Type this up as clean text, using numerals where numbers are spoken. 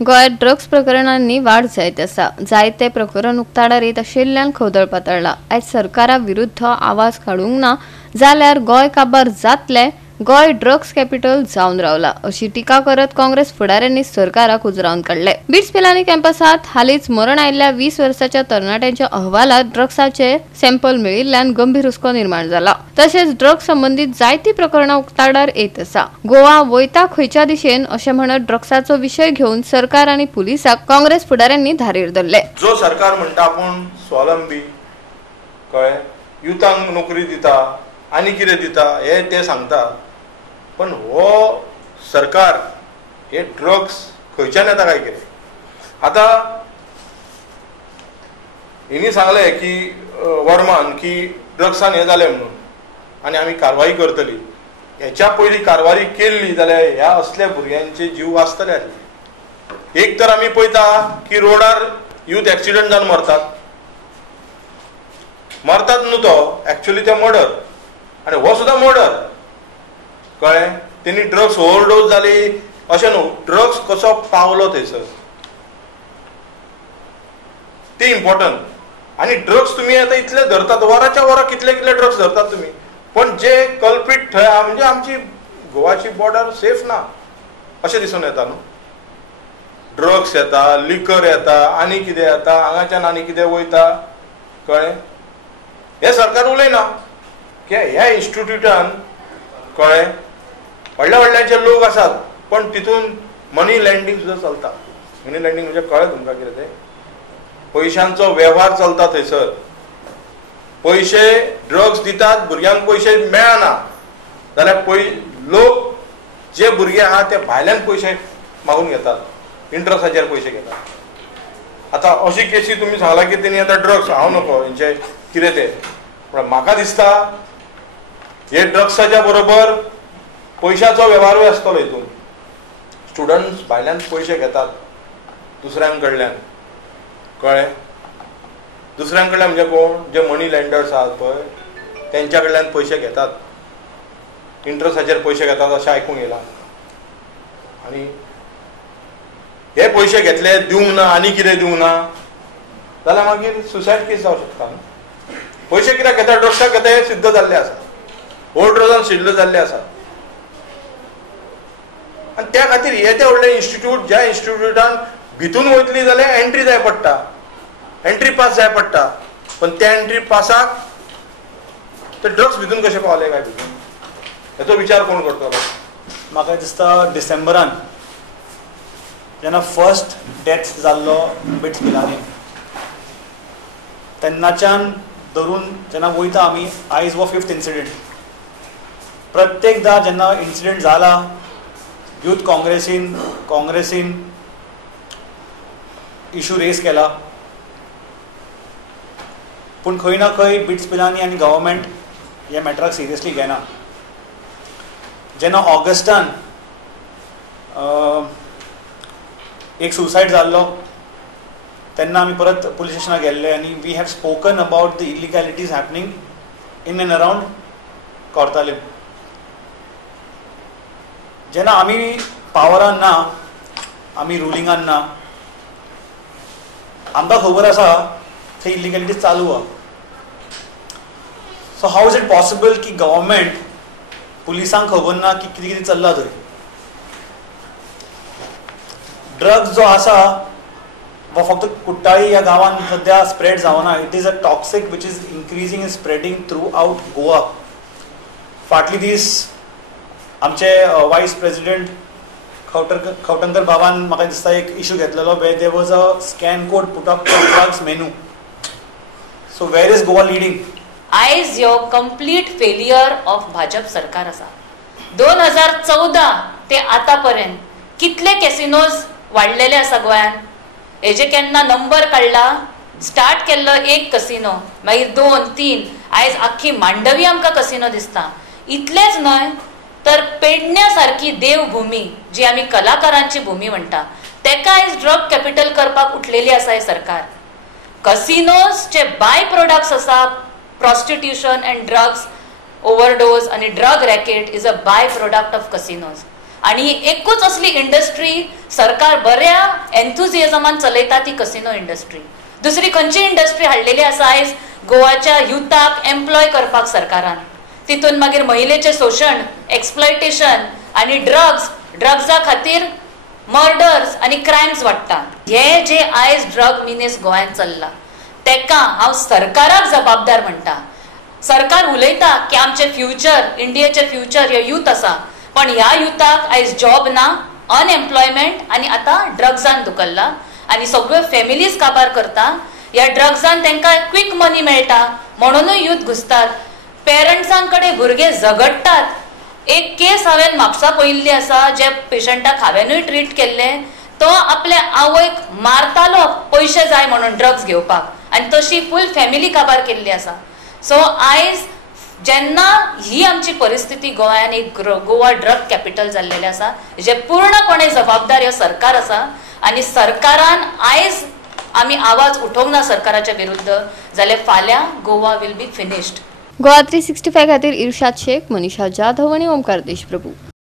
गोंयांत ड्रग्स प्रकरणांनी वाढ जायत आसा. जायते प्रकरण उक्ताडार येत आशिल्ल्यान खवदळ पातळ्ळा. आयज सरकारा विरुद्ध आवाज काडूंक ना जाल्यार गोंय काबार जातले, गोंय ड्रग्स कॅपिटल जावन रावला अशी टिका करत काँग्रेस फुडाऱ्यांनी सरकाराक उजरावन काडले. बिट्स पिलानी कॅम्पसात हालींच मरण आयिल्ल्या 20 वर्सांच्या तरणाट्यांच्या अहवालात ड्रग्साचे सॅम्पल मेळिल्ल्यान गंभीर हुस्को निर्माण जाला. तशेंच ड्रग्स संबंधीत जायतीं प्रकरणां उक्ताडार येत आसा. गोवा वयता खंयच्या दिशेन अशें म्हणत ड्रग्साचो विशय घेवन सरकार आनी पुलिसाक काँग्रेस फुडाऱ्यांनी धारेर धरले. जो सरकार म्हणटा आपूण स्वावलंबी कळ्ळें, युथांक नोकरी दिता आनी कितें दिता हे ते सांगता, पण हो सरकार हे ड्रग्स खंयच्यान येता काय कितें. आतां हेणी सांगले की वर्मान की ड्रग्सान हे जालें म्हणून आनी आमी कारवाई करतली. हेच्या पयलीं कारवाई केल्ली जाल्यार ह्या असल्या भुरग्यांचे जीव वाचतले आसले. एक तर आमी पळयता की रोडार यूथ एक्सिडंट जावन मरतात न्हू, तो एक्चुअली ते मर्डर आनी हो सुद्दां मर्डर कळ्ळें. तेणी ड्रग्स ओव्हरडोज जाली अशें न्हू, ड्रग्स कसो पावलो थंयसर ती इम्पॉर्टंट. आनी ड्रग्स तुमी आतां इतले धरतात, वराच्या वरां कितले कितले ड्रग्स धरतात तुमी, पण जे कल्प्रीट थंय म्हणजे आमची गोवाची बॉर्डर सेफ ना अशें दिसून येता न्हू. ड्रग्स येता, लिकर येता, आनी कितें येता, हांगाच्यान आनी कितें वयता कळ्ळें. हे सरकार उलयना की ह्या इन्स्टिट्यूटान कळ्ळें व्हडल्या व्हडल्याचे लोक आसात, पण तितून मनी लँडिंग सुद्दां चलता. मनी लँडिंग म्हणजे कळ्ळें तुमकां कितें तें, पयशांचो वेव्हार चलता थंयसर. पयशे ड्रग्स दितात, भुरग्यांक पयशे मेळना जाल्यार लोक जे भुरगे आहा ते भायल्यान पयशे मागून घेतात, इंट्रस्टाचेर पयशे घेतात. आतां अशी केसी तुमी सांगला की तेणी आतां ड्रग्स हांव नको हेंचे कितें तें, पण म्हाका दिसता हे ड्रग्साच्या बरोबर पयशाचो वेव्हारूय आसतलो हितून. स्टुडंट्स भायल्यान पयशे घेतात दुसऱ्यां कडल्यान कळ्ळें. दुसऱ्यां कडल्यान म्हणजे कोण, जे मनी लँडर्स आहात पळय तेंच्या कडल्यान पयशे घेतात, इंट्रस्टाचेर पयशे घेतात अशें आयकूंक येयलां. आनी हे पयशे घेतले दिवंक ना आनी कितें दिवंक ना जाल्यार मागीर सुसायड केस जावंक शकता न्हू. पयशे कित्याक घेता, ड्रग्साक घेता हे सिद्ध जाल्ले आसा, ओव्हरडोजान सिद्ध जाल्ले आसा. आनी त्या खातीर हे ते व्हडले इन्स्टिट्यूट, ज्या इन्स्टिट्यूटान भितून वयतली जाल्यार एंट्री जाय पडटा, एंट्री पास जाय पडटा, पण त्या एंट्री पासाक ते ड्रग्स भितून कशे पावले काय भितून हेचो विचार कोण करतलो. म्हाका दिसता डिसेंबरान जेन्ना फर्स्ट डेथ जाल्लो बिट्स पिलानी तेन्नाच्यान धरून जेन्ना वयता आमी, आयज हो 5th इन्सिडेंट. प्रत्येकदां जेन्ना इन्सिडेंट जाला यूथ काँग्रेसीन इशू रेज केला, पूण खंय ना खंय बिट्स पिलानी आनी गव्हर्मेंट ह्या मॅटराक सिरियसली घेना. जेन्ना ऑगस्टान एक सुसायड जाल्लो तेन्ना आमी परत पुलीस स्टेशनाक गेल्ले आनी we have spoken about the illegalities happening in and around Cortalim. जेन्ना आमी पावरान ना, आमी रुलिंगान ना, आमकां खबर आसा थंय इलिगॅलिटीज चालू आहा. So how is it possible की गव्हर्मेंट पुलिसांक खबर ना की कितें कितें चल्लां थंय. ड्रग्स जो आसा वो फक्त कुट्टाळी ह्या गांवांत सद्या स्प्रेड जावना. It is a toxic which is increasing in spreading through out Goa. फाटले दीस आमचे वायस प्रेसिडेंट खवटंकर बाबान म्हाका दिसता एक इशू घेतलेलो where there was a scan code put up for drugs menu. So where is Goa leading. आयज ह्यो कंप्लीट फेलियर ऑफ भाजप सरकार आसा. 2014 ते आतां पर्यंत कितले कॅसिनोज वाडलेले आसा गोंयांत. हेजे केन्ना नंबर काडला, स्टार्ट केल्लो एक कसिनो, मागीर 2, 3, आयज आख्खी मांडवी आमकां कसिनो दिसता. इतलेच न्हय तर पेडण्या सारकी देवभूमी जी आमी कलाकारांची भूमी म्हणटा तेका आयज ड्रग कॅपिटल करपाक उठलेली आसा हे सरकार. कसिनोजचे बाय प्रोडक्ट्स आसा प्रॉस्टिट्यूशन अँड ड्रग्स ओव्हरडोज आणि drug racket is a by product of casinos. आणि एकूच असली इंडस्ट्री सरकार बऱ्या एन्थुजियाजमान चलयता ती कसिनो इंडस्ट्री. दुसरी खंयची इंडस्ट्री हाडलेली आसा आयज गोवाच्या युथाक एम्प्लॉय करपाक सरकारान. तितून मागीर महिलेचें शोषण, एक्सप्लॉयटेशन आनी ड्रग्जा खातीर मर्डर्स आनी क्रायम्स वाडटा. हे जे आयज ड्रग मिनेस गोंयांत चल्ला तेका हांव सरकाराक जबाबदार म्हणटा. सरकार उलयता की आमचे फ्युचर, इंडियेचे फ्युचर हे यूथ आसा, पण ह्या युथाक आयज जॉब ना, अनएम्प्लॉयमेंट आनी आतां ड्रग्जान धुकल्ला आनी सगळ्यो फॅमिलीज काबार करता. ह्या ड्रग्जान तांकां क्विक मनी मेळटा म्हणूनय यूथ घुसतात. पेरंट्सां कडेन भुरगे झगडटात. एक केस हांवें म्हापसा पळयल्ली आसा, जे पेशंटाक हांवेनूय ट्रीट केल्ले. तो आपल्या आवयक मारतालो पयशे जाय म्हणून ड्रग्स घेवपाक, आनी तशी फूल फॅमिली काबार केल्ली आसा. सो आयज जेन्ना ही आमची परिस्थिती गोंयान एक गोवा ड्रग कॅपिटल जाल्लेले आसा, जे पूर्णपणे जबाबदार हो सरकार आसा. आनी सरकारान आयज आमी आवाज उठोवंक ना सरकाराच्या विरुद्ध, जाल्यार फाल्यां Goa will be finished. Goa 365 खातीर इर्शाद शेख, मनीषा जाधव आनी ओमकार देशप्रभू.